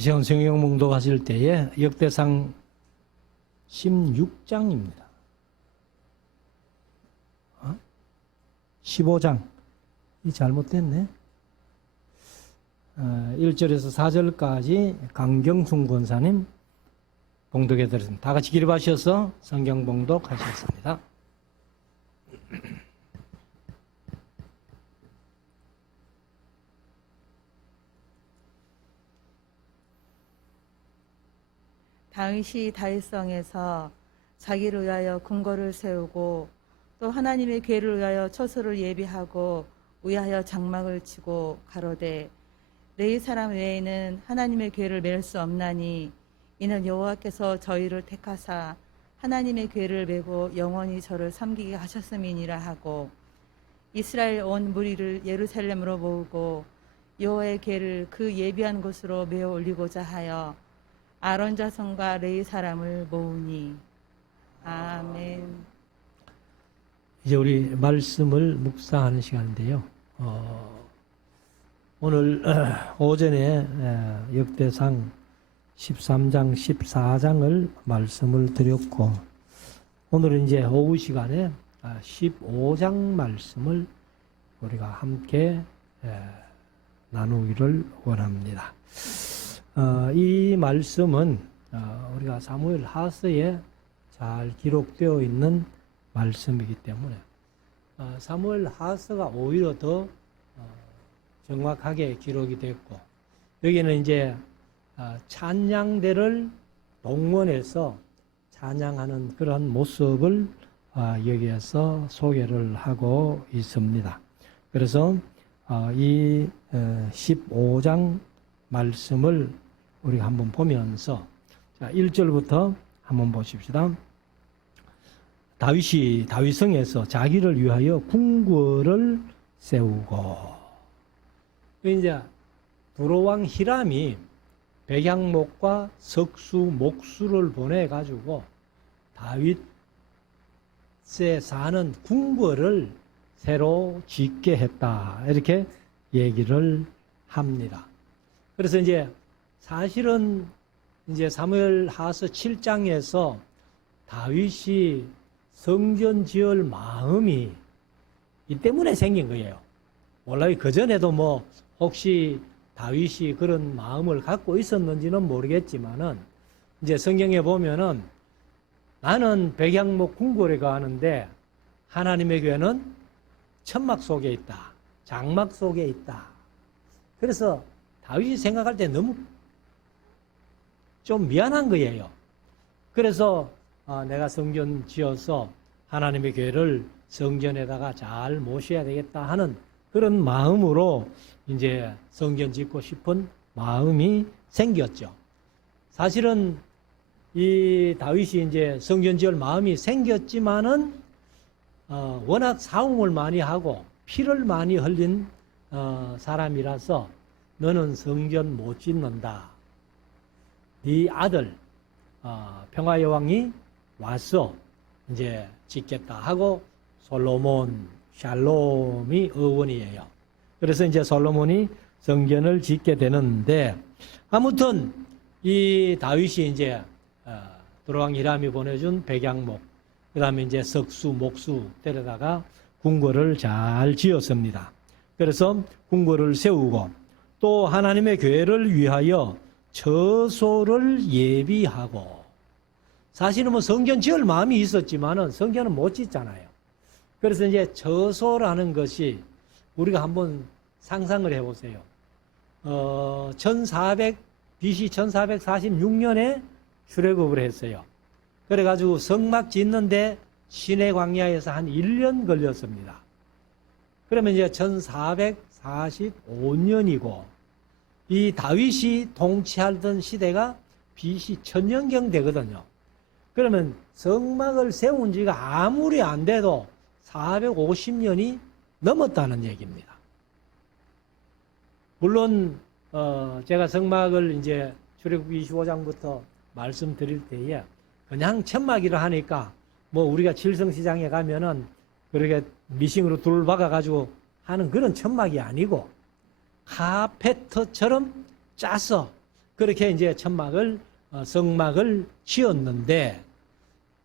시간 성경 봉독하실 때에 역대상 16장입니다. 15장. 이 잘못됐네. 1절에서 4절까지 강경순 권사님 봉독해 드렸습니다. 다 같이 기립하셔서 성경 봉독하셨습니다. 다윗이 다윗성에서 자기를 위하여 궁궐을 세우고 또 하나님의 궤를 위하여 처소를 예비하고 위하여 장막을 치고 가로되 레위 사람 외에는 하나님의 궤를 맬 수 없나니 이는 여호와께서 저희를 택하사 하나님의 궤를 메고 영원히 저를 섬기게 하셨음이니라 하고 이스라엘 온 무리를 예루살렘으로 모으고 여호와의 궤를 그 예비한 곳으로 메어 올리고자 하여 아론 자손과 레위 사람을 모으니. 아멘. 이제 우리 말씀을 묵상하는 시간인데요. 오늘 오전에 역대상 13장, 14장을 말씀을 드렸고 오늘은 이제 오후 시간에 15장 말씀을 우리가 함께 나누기를 원합니다. 이 말씀은 우리가 사무엘 하서에 잘 기록되어 있는 말씀이기 때문에 사무엘 하서가 오히려 더 정확하게 기록이 됐고 여기는 이제 찬양대를 동원해서 찬양하는 그런 모습을 여기에서 소개를 하고 있습니다. 그래서 이 15장 말씀을 우리가 한번 보면서 1절부터 한번 보십시다. 다윗이 다윗성에서 자기를 위하여 궁궐을 세우고 이제 두로왕 히람이 백향목과 석수, 목수를 보내가지고 다윗에 사는 궁궐을 새로 짓게 했다. 이렇게 얘기를 합니다. 그래서 이제 사실은 이제 사무엘 하서 7장에서 다윗이 성전 지을 마음이 이 때문에 생긴 거예요. 원래 그전에도 뭐 혹시 다윗이 그런 마음을 갖고 있었는지는 모르겠지만은 이제 성경에 보면은 나는 백향목 궁궐에 가는데 하나님의 교회는 천막 속에 있다. 장막 속에 있다. 그래서 다윗이 생각할 때 너무 좀 미안한 거예요. 그래서 내가 성전 지어서 하나님의 교회를 성전에다가 잘 모셔야 되겠다 하는 그런 마음으로 이제 성전 짓고 싶은 마음이 생겼죠. 사실은 이 다윗이 이제 성전 지을 마음이 생겼지만은 워낙 사움을 많이 하고 피를 많이 흘린 사람이라서 너는 성전 못 짓는다. 네 아들 평화의 왕이 와서 이제 짓겠다 하고 솔로몬, 샬롬이 의원이에요. 그래서 이제 솔로몬이 성전을 짓게 되는데 아무튼 이 다윗이 이제 두로왕 히람이 보내준 백향목, 그다음에 이제 석수, 목수 데려다가 궁궐을 잘 지었습니다. 그래서 궁궐을 세우고 또 하나님의 교회를 위하여 처소를 예비하고 사실은 뭐 성전 지을 마음이 있었지만은 성전은 못 짓잖아요. 그래서 이제 처소라는 것이 우리가 한번 상상을 해보세요. BC 1446년에 출애굽을 했어요. 그래가지고 성막 짓는데 시내 광야에서 한 1년 걸렸습니다. 그러면 이제 1445년이고 이 다윗이 통치하던 시대가 BC 1000년경 되거든요. 그러면 성막을 세운 지가 아무리 안 돼도 450년이 넘었다는 얘기입니다. 물론 제가 성막을 이제 출애굽 25장부터 말씀드릴 때에 그냥 천막이라 하니까 뭐 우리가 칠성시장에 가면은 그렇게 미싱으로 둘 박아가지고 하는 그런 천막이 아니고 카페트처럼 짜서 그렇게 이제 성막을 지었는데,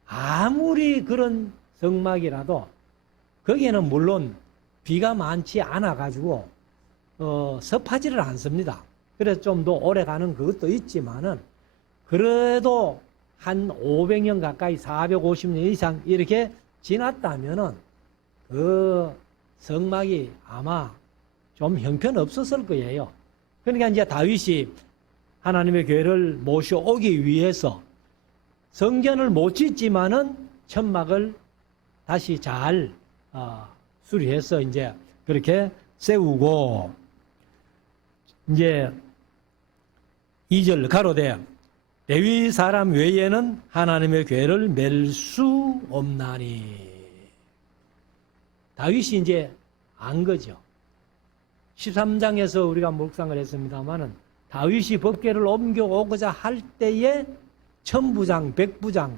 아무리 그런 성막이라도 거기에는 물론 비가 많지 않아 가지고 습하지를 않습니다. 그래서 좀 더 오래 가는 그것도 있지만은, 그래도 한 500년 가까이 450년 이상 이렇게 지났다면은 그 성막이 아마 좀 형편없었을 거예요. 그러니까 이제 다윗이 하나님의 교회를 모셔오기 위해서 성전을 못 짓지만은 천막을 다시 잘 수리해서 이제 그렇게 세우고, 이제 2절 가로되 레위 사람 외에는 하나님의 교회를 맬 수 없나니. 다윗이 이제 안 거죠. 13장에서 우리가 묵상을 했습니다마는 다윗이 법궤를 옮겨오고자 할 때에 천부장, 백부장,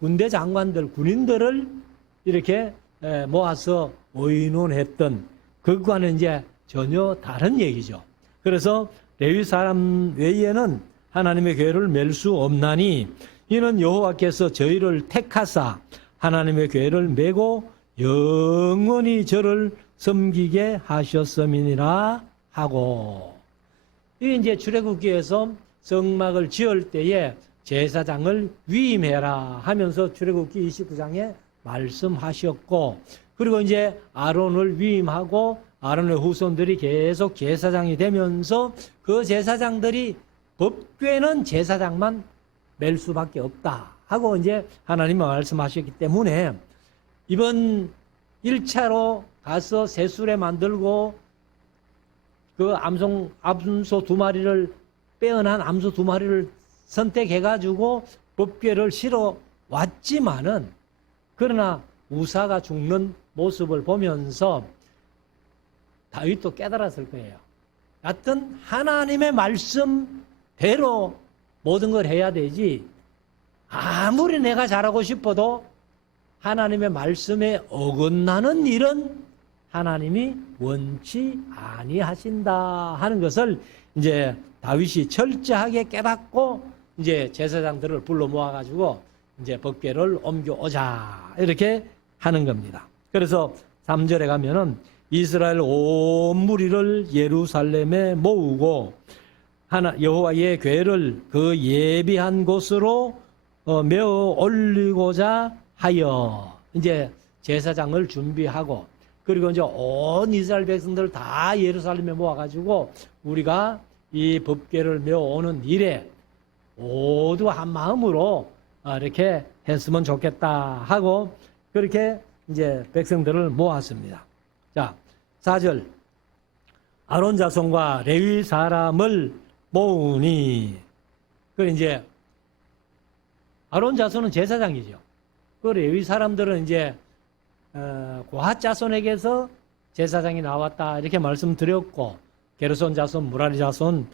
군대 장관들, 군인들을 이렇게 모아서 의논했던 그것과는 이제 전혀 다른 얘기죠. 그래서 레위 사람 외에는 하나님의 교회를 맬 수 없나니 이는 여호와께서 저희를 택하사 하나님의 교회를 메고 영원히 저를 섬기게 하셨음이니라 하고, 이게 이제 출애굽기에서 성막을 지을 때에 제사장을 위임해라 하면서 출애굽기 29장에 말씀하셨고, 그리고 이제 아론을 위임하고 아론의 후손들이 계속 제사장이 되면서 그 제사장들이 법궤는 제사장만 맬 수밖에 없다 하고 이제 하나님이 말씀하셨기 때문에, 이번 1차로 가서 새수레 만들고 그 암소 2마리를 빼어난 암소 2마리를 선택해가지고 법궤를 실어 왔지만은, 그러나 우사가 죽는 모습을 보면서 다윗도 깨달았을 거예요. 하여튼 하나님의 말씀대로 모든 걸 해야 되지, 아무리 내가 잘하고 싶어도 하나님의 말씀에 어긋나는 일은 하나님이 원치 아니하신다 하는 것을 이제 다윗이 철저하게 깨닫고 이제 제사장들을 불러 모아가지고 이제 법궤를 옮겨오자 이렇게 하는 겁니다. 그래서 3절에 가면은 이스라엘 온 무리를 예루살렘에 모으고 여호와의 궤를 그 예비한 곳으로 메어 올리고자 하여 이제 제사장을 준비하고, 그리고 이제 온 이스라엘 백성들 다 예루살렘에 모아가지고 우리가 이 법궤를 메어 오는 일에 모두 한 마음으로 이렇게 했으면 좋겠다 하고 그렇게 이제 백성들을 모았습니다. 자, 4절 아론 자손과 레위 사람을 모으니, 그 이제 아론 자손은 제사장이죠. 그 레위 사람들은 이제 고핫 자손에게서 제사장이 나왔다 이렇게 말씀드렸고, 게르손 자손, 무라리 자손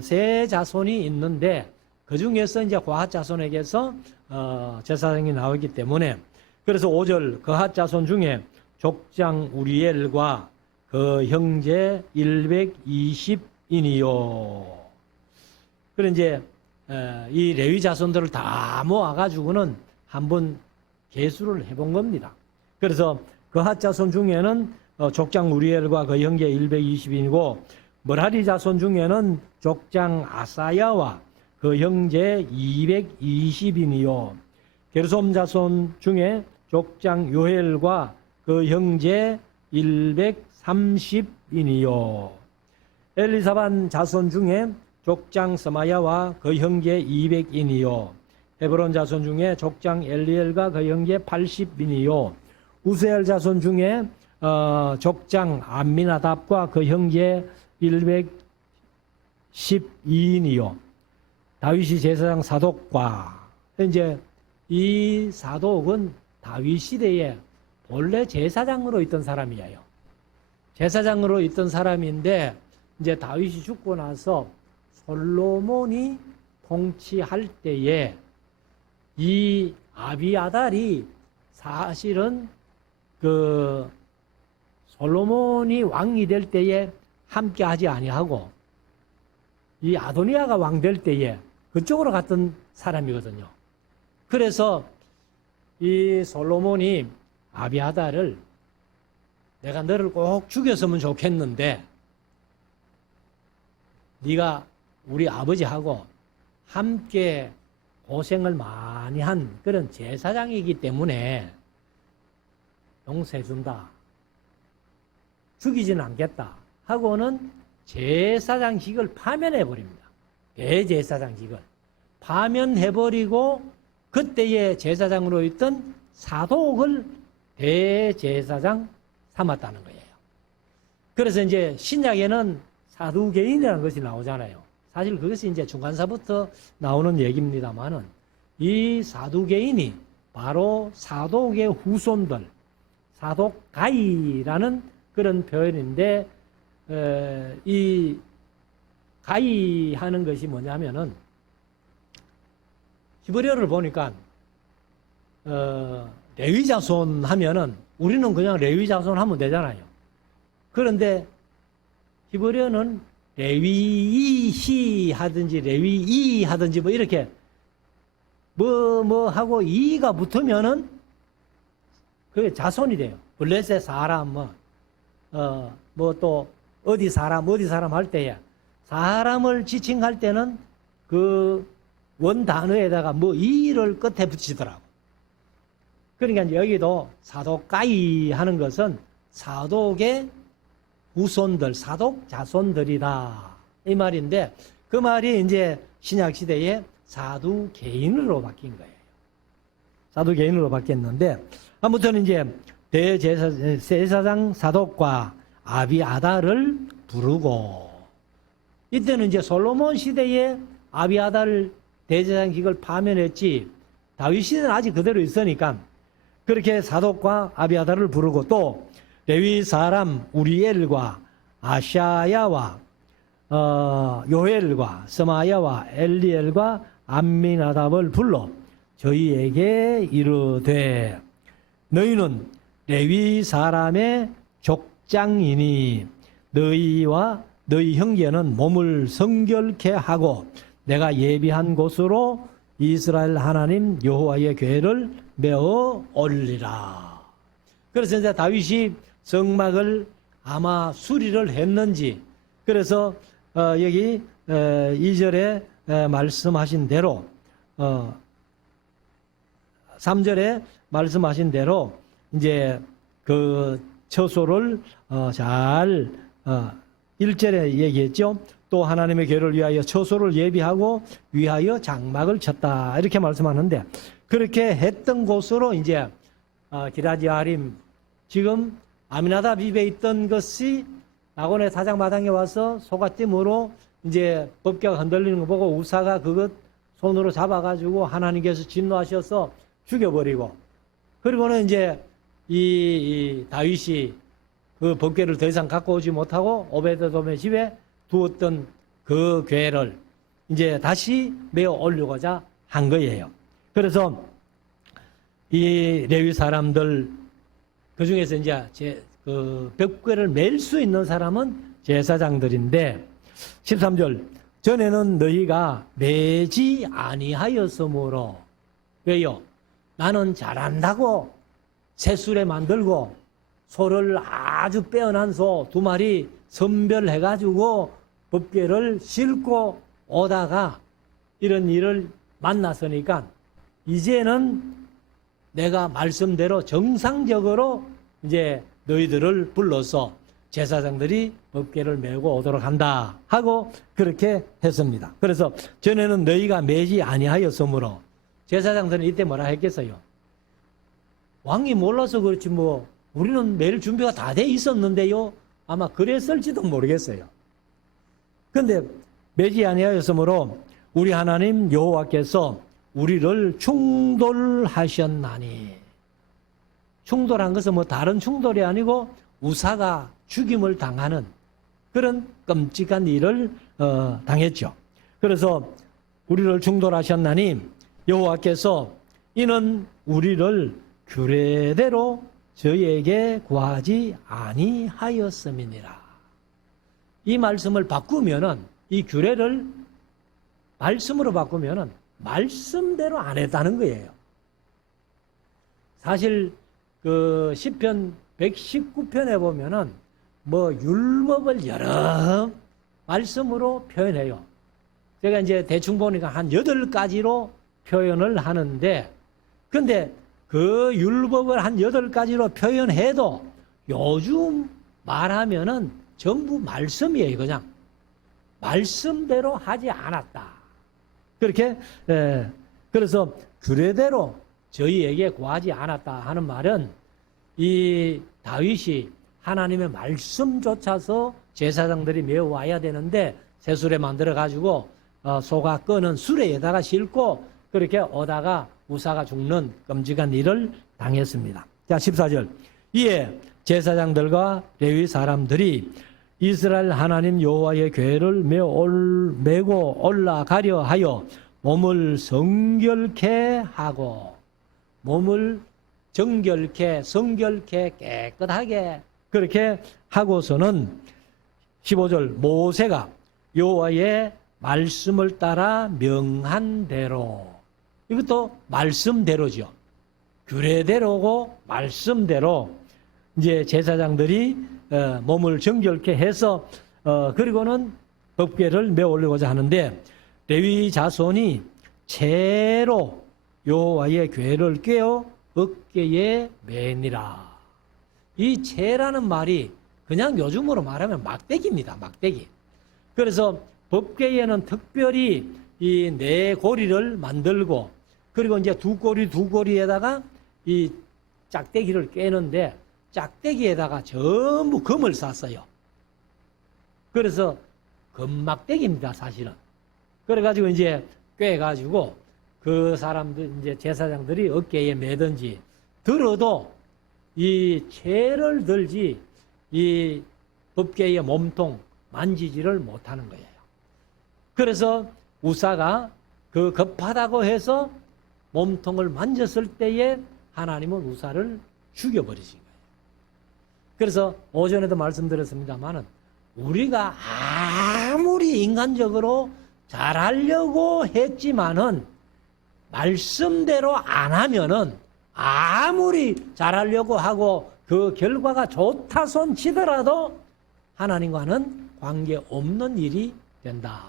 세 자손이 있는데 그 중에서 이제 고핫 자손에게서 제사장이 나오기 때문에, 그래서 5절 거핫 자손 중에 족장 우리엘과 그 형제 120인이요. 그래 이제 이 레위 자손들을 다 모아가지고는 한번 계수를 해본 겁니다. 그래서 거핫 자손 중에는 족장 우리엘과 그 형제 120인이고, 머라리 자손 중에는 족장 아사야와 그 형제 220인이요. 게르솜 자손 중에 족장 요엘과 그 형제 130인이요. 엘리사반 자손 중에 족장 스마야와 그 형제 200인이요. 헤브론 자손 중에 족장 엘리엘과 그 형제 80인이요. 우스엘 자손 중에 족장 암미나답과 그 형제 112인이요. 다윗이 제사장 사독과, 이제 이 사독은 다윗 시대에 본래 제사장으로 있던 사람이에요. 제사장으로 있던 사람인데 이제 다윗이 죽고 나서 솔로몬이 통치할 때에 이 아비아달이 사실은 그 솔로몬이 왕이 될 때에 함께 하지 아니하고 이 아도니아가 왕 될 때에 그쪽으로 갔던 사람이거든요. 그래서 이 솔로몬이 아비아다를 내가 너를 꼭 죽였으면 좋겠는데 네가 우리 아버지하고 함께 고생을 많이 한 그런 제사장이기 때문에 용서해준다. 죽이지는 않겠다. 하고는 제사장직을 파면해버립니다. 대제사장직을. 파면해버리고 그때의 제사장으로 있던 사독을 대제사장 삼았다는 거예요. 그래서 이제 신약에는 사두개인이라는 것이 나오잖아요. 사실 그것이 이제 중간사부터 나오는 얘기입니다만은 이 사두개인이 바로 사독의 후손들, 사독가이라는 그런 표현인데 이 가이하는 것이 뭐냐면은 히브리어를 보니까 레위자손 하면은 우리는 그냥 레위자손 하면 되잖아요. 그런데 히브리어는 레위히 하든지 레위이 하든지 뭐 이렇게 뭐 하고 이가 붙으면은 그게 자손이 돼요. 블레셋 사람 뭐 또 어디 사람 할 때에 사람을 지칭할 때는 그 원 단어에다가 뭐 이를 끝에 붙이더라고. 그러니까 여기도 사독가이 하는 것은 사독의 후손들, 사독 자손들이다. 이 말인데 그 말이 이제 신약 시대에 사두개인으로 바뀐 거예요. 사두개인으로 바뀌었는데 아무튼 이제 대제사장 사독과 아비아다를 부르고 이때는 이제 솔로몬 시대에 아비아다를 대제사장직을 파면했지 다윗 시대는 아직 그대로 있으니까 그렇게 사독과 아비아다를 부르고 또 레위 사람 우리엘과 아샤야와 요엘과 스마야와 엘리엘과 암미나답을 불러 저희에게 이르되 너희는 레위 사람의 족장이니 너희와 너희 형제는 몸을 성결케 하고 내가 예비한 곳으로 이스라엘 하나님 여호와의 궤를 메어 올리라. 그래서 이제 다윗이 성막을 아마 수리를 했는지 그래서 여기 2절에 말씀하신 대로 3절에 말씀하신 대로 이제 그 처소를 잘 1절에 얘기했죠. 또 하나님의 궤를 위하여 처소를 예비하고 위하여 장막을 쳤다. 이렇게 말씀하는데 그렇게 했던 곳으로 이제 기라지아림 지금 아미나답 입에 있던 것이 나곤의 사장마당에 와서 소갓짐으로 이제 법궤가 흔들리는 거 보고 우사가 그것 손으로 잡아가지고 하나님께서 진노하셔서 죽여버리고 그리고는 이제 이 다윗이 그 법궤를 더 이상 갖고 오지 못하고 오베드돔의 집에 두었던 그 궤를 이제 다시 메어 올리고자 한 거예요. 그래서 이 레위 사람들 그 중에서 이제 그 법궤를 맬 수 있는 사람은 제사장들인데 13절 전에는 너희가 매지 아니하였으므로 왜요? 나는 잘한다고 새술에 만들고 소를 아주 빼어난 소 2마리 선별해가지고 법궤를 싣고 오다가 이런 일을 만났으니까 이제는 내가 말씀대로 정상적으로 이제 너희들을 불러서 제사장들이 법궤를 메고 오도록 한다 하고 그렇게 했습니다. 그래서 전에는 너희가 매지 아니하였으므로 제사장들은 이때 뭐라 했겠어요? 왕이 몰라서 그렇지 뭐 우리는 매일 준비가 다 돼 있었는데요. 아마 그랬을지도 모르겠어요. 그런데 매지 아니하였으므로 우리 하나님 여호와께서 우리를 충돌하셨나니 충돌한 것은 뭐 다른 충돌이 아니고 우사가 죽임을 당하는 그런 끔찍한 일을 당했죠. 그래서 우리를 충돌하셨나니 여호와께서 이는 우리를 규례대로 저희에게 구하지 아니하였음이니라. 이 말씀을 바꾸면은 이 규례를 말씀으로 바꾸면은 말씀대로 안 했다는 거예요. 사실 그 시편 119편에 보면은 뭐 율법을 여러 말씀으로 표현해요. 제가 이제 대충 보니까 한 8가지로 표현을 하는데, 근데 그 율법을 한 8가지로 표현해도 요즘 말하면은 전부 말씀이에요. 그냥 말씀대로 하지 않았다. 그렇게 그래서 규례대로 저희에게 구하지 않았다 하는 말은, 이 다윗이 하나님의 말씀조차서 제사장들이 메워와야 되는데 새술에 만들어 가지고 소가 끄는 수레에다가 싣고 그렇게 오다가 우사가 죽는 끔찍한 일을 당했습니다. 자, 14절. 이에 제사장들과 레위 사람들이 이스라엘 하나님 여호와의 궤를 메고 올라가려 하여 몸을 성결케 하고, 몸을 정결케, 성결케, 깨끗하게 그렇게 하고서는 15절, 모세가 여호와의 말씀을 따라 명한 대로, 이것도 말씀대로죠. 규례대로고 말씀대로 이제 제사장들이 몸을 정결케 해서 그리고는 법궤를 메어 올리고자 하는데, 레위 자손이 채로 여호와의 궤를 꿰어 어깨에 매니라. 이 채라는 말이 그냥 요즘으로 말하면 막대기입니다. 막대기. 그래서 법궤에는 특별히 이 네 고리를 만들고, 그리고 이제 두 고리에다가 이 짝대기를 꿰는데, 짝대기에다가 전부 금을 쌌어요. 그래서 금막대기입니다, 사실은. 그래가지고 이제 꿰가지고 그 사람들, 이제 제사장들이 어깨에 매든지, 들어도 이 채를 들지 이 법궤의 몸통 만지지를 못하는 거예요. 그래서 우사가 그 급하다고 해서 몸통을 만졌을 때에 하나님은 우사를 죽여버리신 거예요. 그래서 오전에도 말씀드렸습니다만은, 우리가 아무리 인간적으로 잘하려고 했지만은 말씀대로 안 하면은, 아무리 잘하려고 하고 그 결과가 좋다 손 치더라도 하나님과는 관계없는 일이 된다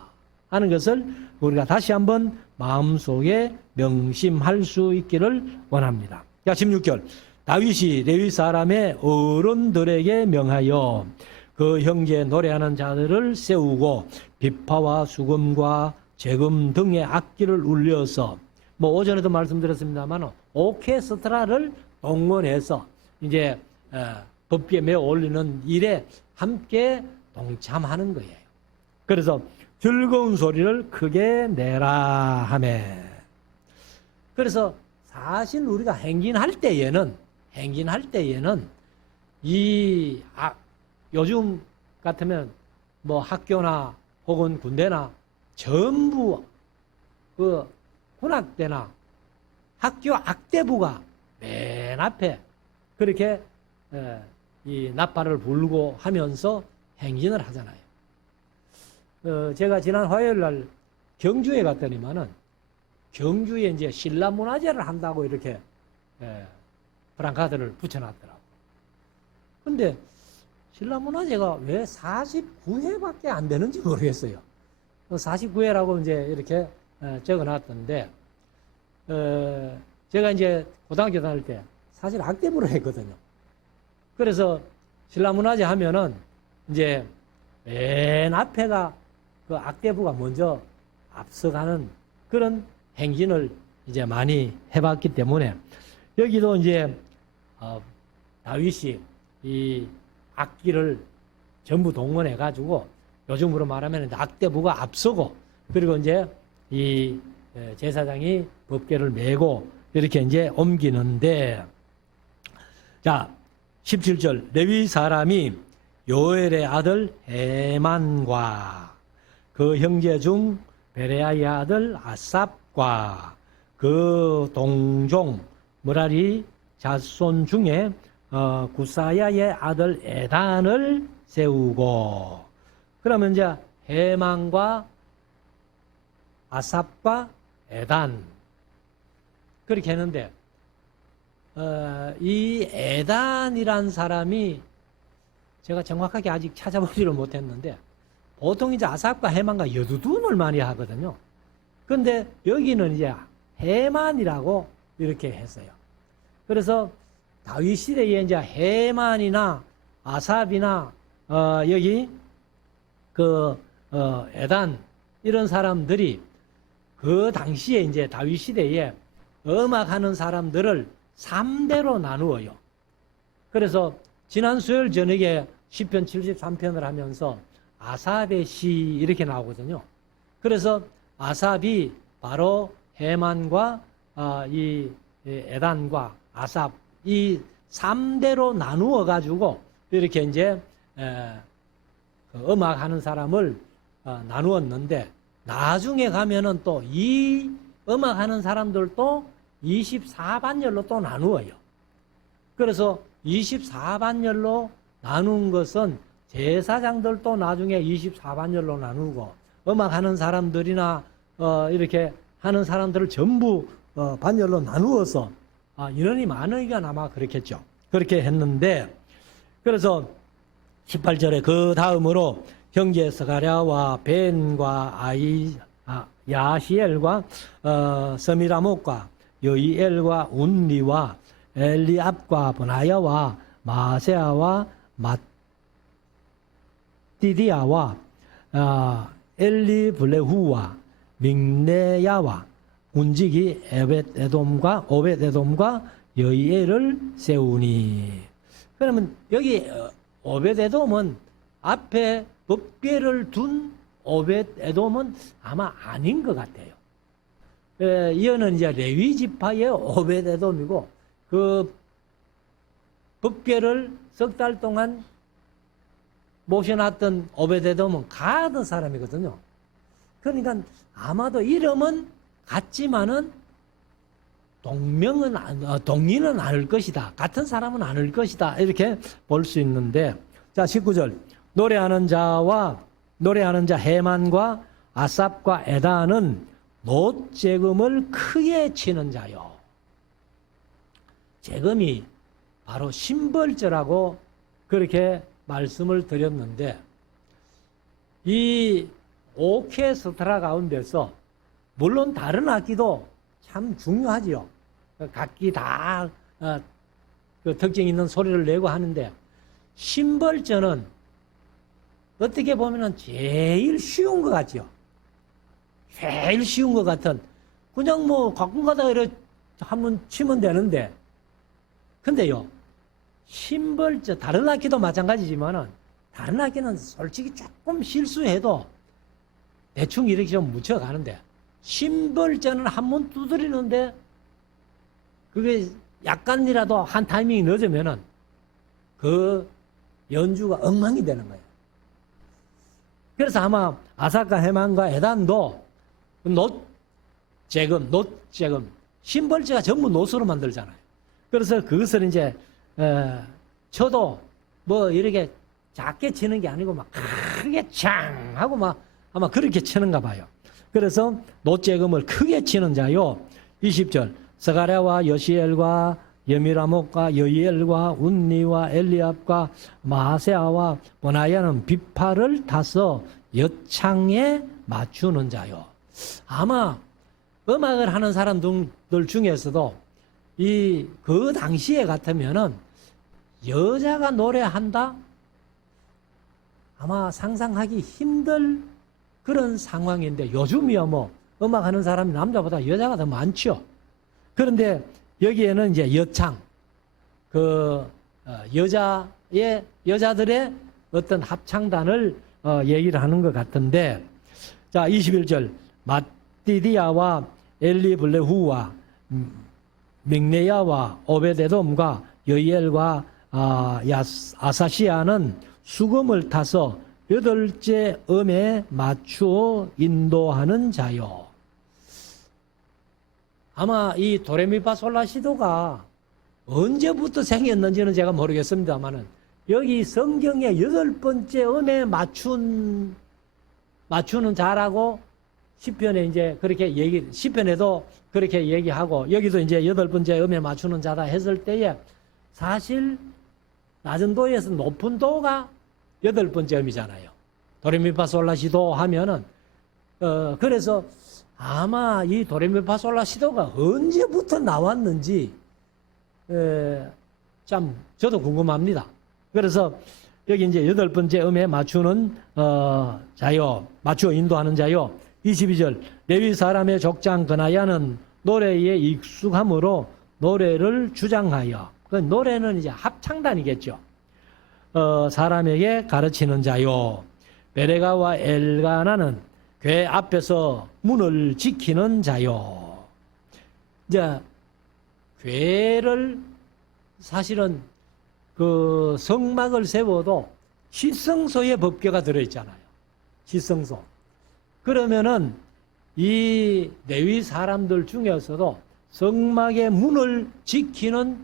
하는 것을 우리가 다시 한번 마음속에 명심할 수 있기를 원합니다. 자, 16절. 다윗이 레위 사람의 어른들에게 명하여 그 형제 노래하는 자들을 세우고 비파와 수금과 재금 등의 악기를 울려서, 뭐 오전에도 말씀드렸습니다만 오케스트라를 동원해서 이제 법궤에 메어 올리는 일에 함께 동참하는 거예요. 그래서 즐거운 소리를 크게 내라 하매. 그래서 사실 우리가 행진할 때에는 요즘 같으면 뭐 학교나 혹은 군대나 전부 그 군악대나 학교 악대부가 맨 앞에 그렇게 이 나팔을 불고 하면서 행진을 하잖아요. 제가 지난 화요일 날 경주에 갔더니만은, 경주에 이제 신라문화제를 한다고 이렇게 프랑카드를 붙여놨더라고. 근데 신라문화제가 왜 49회밖에 안 되는지 모르겠어요. 49회라고 이제 이렇게 적어놨던데, 제가 이제 고등학교 다닐 때 사실 악대부를 했거든요. 그래서 신라문화제 하면은 이제 맨 앞에가 그 악대부가 먼저 앞서가는 그런 행진을 이제 많이 해봤기 때문에, 여기도 이제 다윗이 이 악기를 전부 동원해 가지고, 요즘으로 말하면 악대부가 앞서고, 그리고 이제 이 제사장이 법궤를 메고 이렇게 이제 옮기는데, 자, 17절. 레위 사람이 요엘의 아들 헤만과 그 형제 중 베레아의 아들 아삽과 그 동종 무라리 자손 중에 구사야의 아들 에단을 세우고, 그러면 이제 해만과 아삽과 에단 그렇게 했는데 이 에단이란 사람이 제가 정확하게 아직 찾아보지를 못했는데 보통 이제 아삽과 해만과 여두둔을 많이 하거든요. 근데 여기는 이제 해만이라고 이렇게 했어요. 그래서 다윗 시대에 이제 해만이나 아삽이나 여기 에단 이런 사람들이 그 당시에 이제 다윗 시대에 음악하는 사람들을 3대로 나누어요. 그래서 지난 수요일 저녁에 시편 73편을 하면서 아삽의 시 이렇게 나오거든요. 그래서 아삽이 바로 해만과 이 에단과 아삽 이 3대로 나누어 가지고 이렇게 이제 음악하는 사람을 나누었는데 나중에 가면은 또 이 음악하는 사람들도 24반열로 또 나누어요. 그래서 24반열로 나눈 것은 제사장들도 나중에 24반열로 나누고 음악하는 사람들이나 이렇게 하는 사람들을 전부 반열로 나누어서 인원이 많으니까 아마 그렇겠죠. 그렇게 했는데 그래서 18절에 그 다음으로 형제 스가랴와 벤과 야시엘과 서미라목과 여이엘과 운리와 엘리압과 보나야와 마세아와 mat디디아와 엘리블레후와 믹네야와 운직이 오벳에돔과 여이엘을 세우니. 그러면 여기 오벳에돔은 앞에 법궤를 둔 오벳에돔은 아마 아닌 것 같아요. 이어는 이제 레위 지파의 오벳에돔이고 그 법궤를 석 달 동안 모셔놨던 오벳에돔은 가드 사람이거든요. 그러니까 아마도 이름은 같지만은 동리는 아닐 것이다. 같은 사람은 아닐 것이다. 이렇게 볼 수 있는데, 자 19절 노래하는 자 해만과 아삽과 에단은 놋재금을 크게 치는 자요. 재금이 바로 심벌제라고 그렇게 말씀을 드렸는데 이 오케스트라 가운데서 물론 다른 악기도 참 중요하지요. 각기 다 그 특징 있는 소리를 내고 하는데 심벌전은 어떻게 보면 제일 쉬운 것 같죠. 제일 쉬운 것 같은 그냥 뭐 가끔가다 이렇게 한번 치면 되는데 근데요 심벌전 다른 악기도 마찬가지지만은 다른 악기는 솔직히 조금 실수해도 대충 이렇게 좀 묻혀가는데 심벌전은 한 번 두드리는데 그게 약간이라도 한 타이밍이 늦으면은 그 연주가 엉망이 되는 거예요. 그래서 아마 아삭과 해만과 에단도 놋재금 심벌제가 전부 놋으로 만들잖아요. 그래서 그것을 이제 쳐도 뭐 이렇게 작게 치는 게 아니고 막 크게 창 하고 막 아마 그렇게 치는가 봐요. 그래서 놋재금을 크게 치는 자요. 20절 스가랴와 여시엘과 여미라목과 여이엘과 운니와 엘리압과 마세아와 보나야는 비파를 타서 여창에 맞추는 자요. 아마 음악을 하는 사람들 중에서도 그 당시에 같으면은 여자가 노래한다? 아마 상상하기 힘들 그런 상황인데 요즘이야 뭐 음악하는 사람이 남자보다 여자가 더 많죠. 그런데 여기에는 이제 여창, 여자들의 어떤 합창단을 얘기를 하는 것 같은데, 자, 21절, mat디디아와 엘리블레후와 믹네야와 오벳에돔과 여이엘과 아사시아는 수금을 타서 8째 음에 맞추어 인도하는 자요. 아마 이 도레미파솔라시도가 언제부터 생겼는지는 제가 모르겠습니다만은 여기 성경의 8번째 음에 맞춘 맞추는 자라고 시편에 이제 그렇게 시편에도 그렇게 얘기하고 여기도 이제 8번째 음에 맞추는 자다 했을 때에 사실 낮은 도에서 높은 도가 8번째 음이잖아요. 도레미파솔라시도 하면은 그래서 아마 이 도레미파솔라시도가 언제부터 나왔는지 참 저도 궁금합니다. 그래서 여기 이제 8번째 음에 맞추는 자요, 맞추어 인도하는 자요. 22절 레위 사람의 족장 그나야는 노래에 익숙함으로 노래를 주장하여, 그 노래는 이제 합창단이겠죠. 사람에게 가르치는 자요. 베레가와 엘가나는 궤 앞에서 문을 지키는 자요. 이제 궤를 사실은 그 성막을 세워도 시성소에 법궤가 들어있잖아요. 시성소. 그러면은 이 레위 사람들 중에서도 성막의 문을 지키는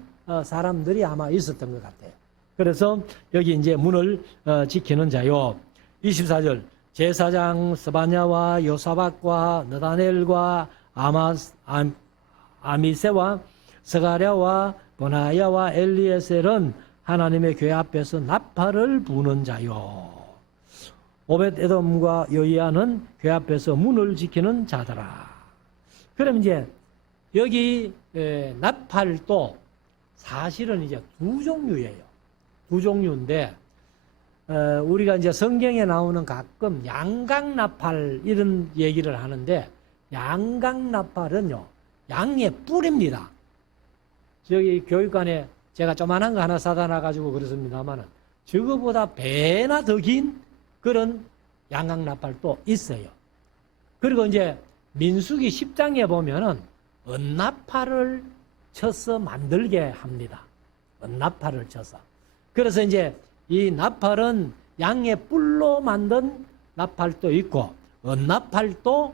사람들이 아마 있었던 것 같아요. 그래서 여기 이제 문을 지키는 자요. 24절 제사장 스바냐와 요사박과 느다넬과 아미세와 스가랴와 보나야와 엘리에셀은 하나님의 궤 앞에서 나팔을 부는 자요. 오벳에돔과 요이아는 궤 앞에서 문을 지키는 자더라. 그럼 이제 여기 나팔도 사실은 이제 두 종류예요. 두 종류인데 우리가 이제 성경에 나오는 가끔 양강나팔 이런 얘기를 하는데 양강나팔은요 양의 뿔입니다. 저기 교육관에 제가 조만한 거 하나 사다 놔가지고 그렇습니다만은 저거보다 배나 더 긴 그런 양강나팔도 있어요. 그리고 이제 민수기 10장에 보면은 은나팔을 쳐서 만들게 합니다. 은나팔을 쳐서. 그래서 이제 이 나팔은 양의 뿔로 만든 나팔도 있고 은나팔도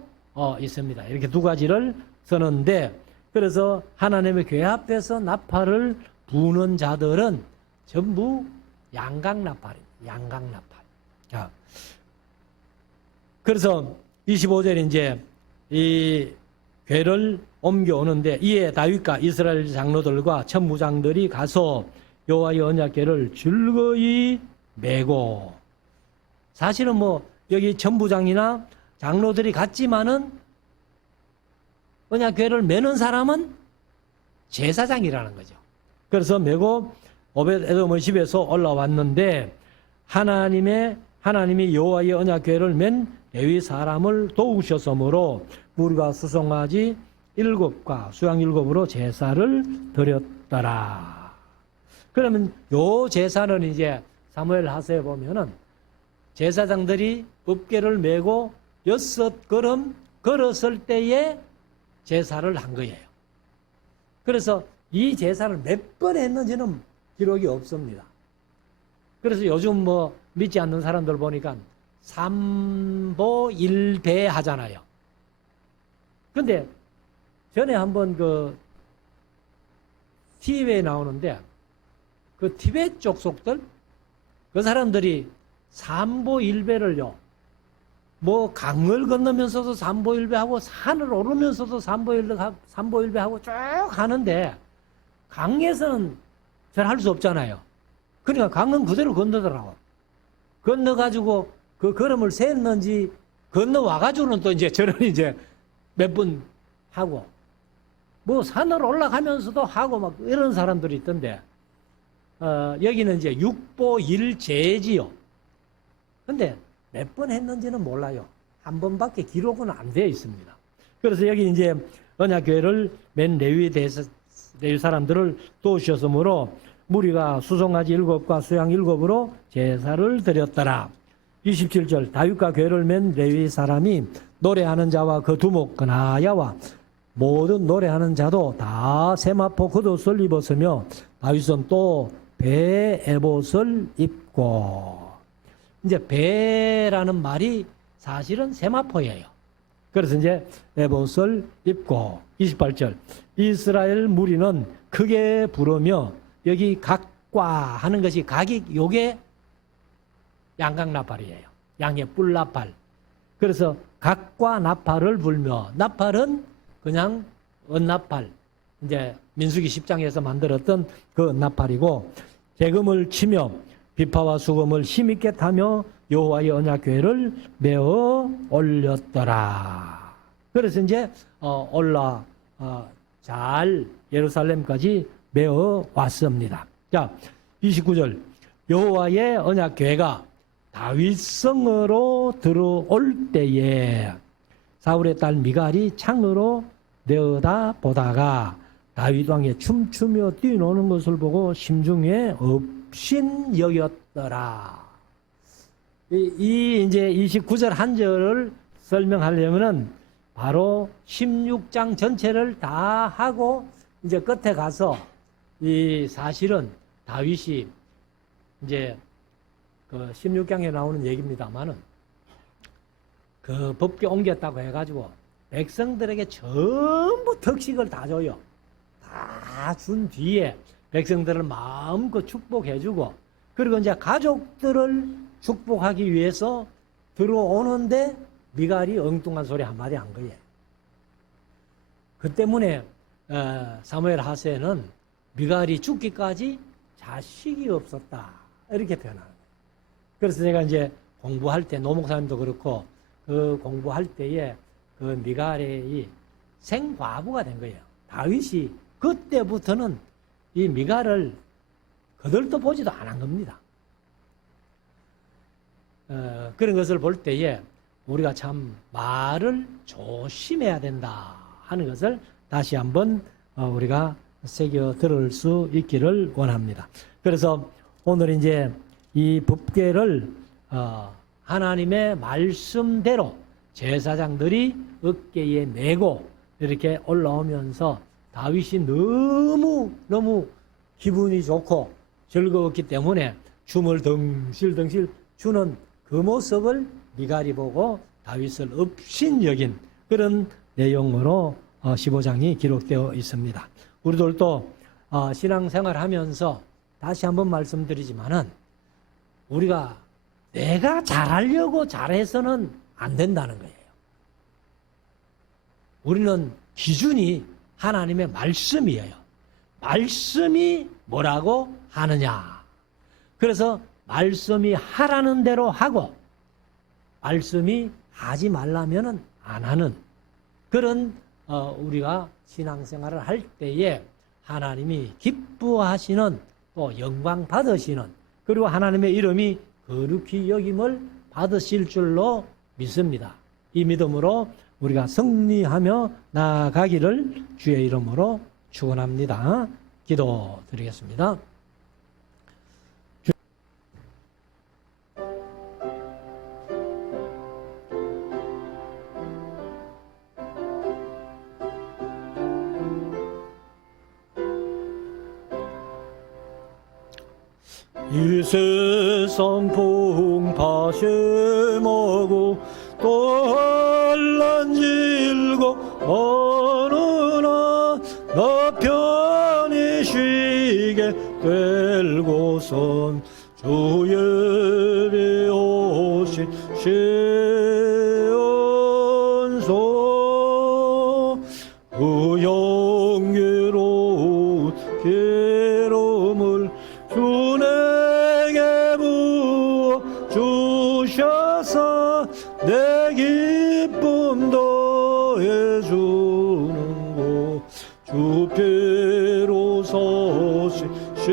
있습니다. 이렇게 두 가지를 쓰는데 그래서 하나님의 궤 앞에서 나팔을 부는 자들은 전부 양강나팔입니다. 양강나팔. 자, 그래서 25절에 이제 이 궤를 옮겨오는데 이에 다윗과 이스라엘 장로들과 천부장들이 가서 여호와의 언약궤를 즐거이 메고 사실은 뭐 여기 천부장이나 장로들이 갔지만은 언약궤를 메는 사람은 제사장이라는 거죠. 그래서 메고 오벳에돔의 집에서 올라왔는데 하나님이 여호와의 언약궤를 맨 레위 사람을 도우셨으므로 무리가 수송아지 7과 수양 7으로 제사를 드렸더라. 그러면 요 제사는 이제 사무엘 하서에 보면은 제사장들이 법궤를 메고 6걸음 걸었을 때에 제사를 한 거예요. 그래서 이 제사를 몇 번 했는지는 기록이 없습니다. 그래서 요즘 뭐 믿지 않는 사람들 보니까 삼보일배 하잖아요. 근데 전에 한번 그 TV에 나오는데 그 티베트 족속들 그 사람들이 삼보일배를요 뭐 강을 건너면서도 삼보일배하고 산을 오르면서도 삼보일배하고 쭉 하는데 강에서는 잘 할 수 없잖아요. 그러니까 강은 그대로 건너더라고. 건너가지고 그 걸음을 셌는지 건너와가지고는 또 이제 저런 이제 몇 분 하고 뭐 산을 올라가면서도 하고 막 이런 사람들이 있던데 여기는 이제 육보일제지요. 근데 몇 번 했는지는 몰라요. 한 번밖에 기록은 안 되어 있습니다. 그래서 여기 이제 언약궤를 맨 레위 사람들을 도우셨으므로 무리가 수송아지 7과 수양 7으로 제사를 드렸더라. 27절 다윗과 궤를 맨 레위 사람이 노래하는 자와 그 두목 그나야와 모든 노래하는 자도 다 세마포 겉옷을 입었으며 다윗은 또 배 에봇을 입고 이제 배라는 말이 사실은 세마포예요. 그래서 이제 에봇을 입고 28절 이스라엘 무리는 크게 부르며 여기 각과 하는 것이 각이 요게 양강나팔이에요. 양의 뿔나팔. 그래서 각과 나팔을 불며, 나팔은 그냥 언나팔, 이제 민수기 10장에서 만들었던 그 나팔이고, 재금을 치며 비파와 수금을 힘있게 타며 여호와의 언약궤를 메어 올렸더라. 그래서 이제 잘 예루살렘까지 메어 왔습니다. 자, 29절. 여호와의 언약궤가 다윗성으로 들어올 때에 사울의 딸 미갈이 창으로 내어다 보다가 다윗 왕이 춤추며 뛰노는 것을 보고 심중에 업신 여겼더라. 이 이제 29절 한 절을 설명하려면은 바로 16장 전체를 다 하고 이제 끝에 가서 이 사실은 다윗이 이제 그 16장에 나오는 얘기입니다만은 그 법궤 옮겼다고 해가지고 백성들에게 전부 덕식을 다 줘요. 다 준 뒤에 백성들을 마음껏 축복해주고, 그리고 이제 가족들을 축복하기 위해서 들어오는데 미갈이 엉뚱한 소리 한마디 한 거예요. 그 때문에 사무엘 하세는 미갈이 죽기까지 자식이 없었다, 이렇게 표현하는 거예요. 그래서 제가 이제 공부할 때, 노목사님도 그렇고 그 공부할 때에 그 미갈이 생과부가 된 거예요. 다윗이 그때부터는 이 미갈을 거들떠 보지도 않은 겁니다. 그런 것을 볼 때에 우리가 참 말을 조심해야 된다 하는 것을 다시 한번 우리가 새겨 들을 수 있기를 원합니다. 그래서 오늘 이제 이 법궤를 하나님의 말씀대로 제사장들이 어깨에 메고 이렇게 올라오면서 다윗이 너무 기분이 좋고 즐거웠기 때문에 춤을 덩실덩실 추는 그 모습을 미갈이 보고 다윗을 업신여긴 그런 내용으로 15장이 기록되어 있습니다. 우리들도 신앙생활 하면서 다시 한번 말씀드리지만은 우리가 내가 잘하려고 잘해서는 안 된다는 거예요. 우리는 기준이 하나님의 말씀이에요. 말씀이 뭐라고 하느냐. 그래서 말씀이 하라는 대로 하고 말씀이 하지 말라면은 안 하는 그런 우리가 신앙생활을 할 때에 하나님이 기뻐하시는, 또 영광 받으시는, 그리고 하나님의 이름이 거룩히 여김을 받으실 줄로 믿습니다. 이 믿음으로 우리가 승리하며 나아가기를 주의 이름으로 축원합니다. 기도드리겠습니다. 이 세상 풍파 심하고 또 혼란 질고 어느나 너 편히 쉬게 될곳은 주의 오신 시온소 그 영예로운 기름을 주 내게 부어 주셔서 내 기쁨 더해주는 곳 주 피로 서신 시온소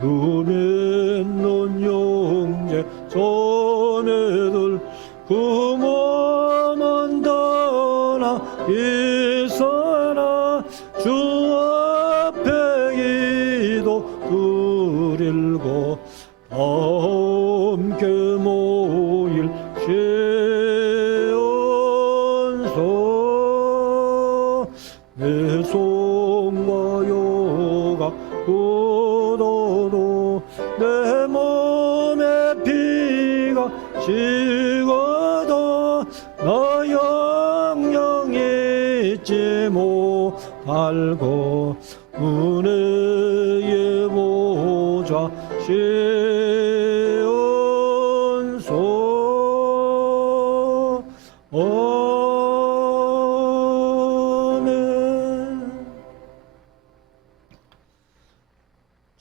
주 믿는 형제 자매들 그 몸은 떠나 있으나 주 앞에 기도 드리고 함께 모일 시온소 내 손과 요가 굳어도 내 몸에 피가 식어도 너 영영 잊지 못할고 은혜의 보좌 시온소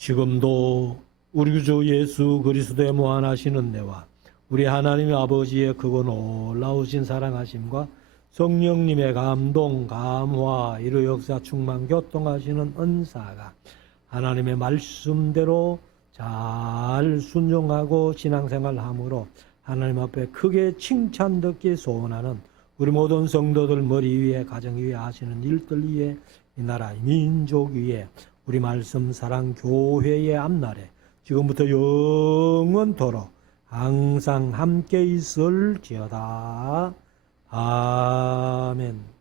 지금도 우리 주 예수 그리스도의 무한하신 은혜와 우리 하나님 아버지의 크고 놀라우신 사랑하심과 성령님의 감동, 감화, 이루 역사, 충만, 교통하시는 은사가 하나님의 말씀대로 잘 순종하고 신앙생활함으로 하나님 앞에 크게 칭찬 듣기 소원하는 우리 모든 성도들 머리 위에 가정 위에 하시는 일들 위에 이 나라 민족 위에 우리 말씀 사랑 교회의 앞날에 지금부터 영원토록 항상 함께 있을지어다. 아멘.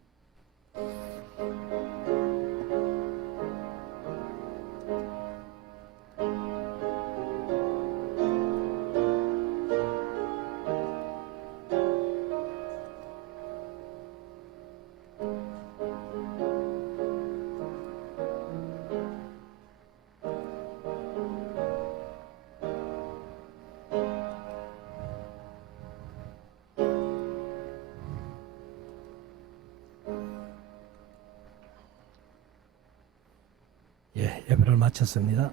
예, 예배를 마쳤습니다.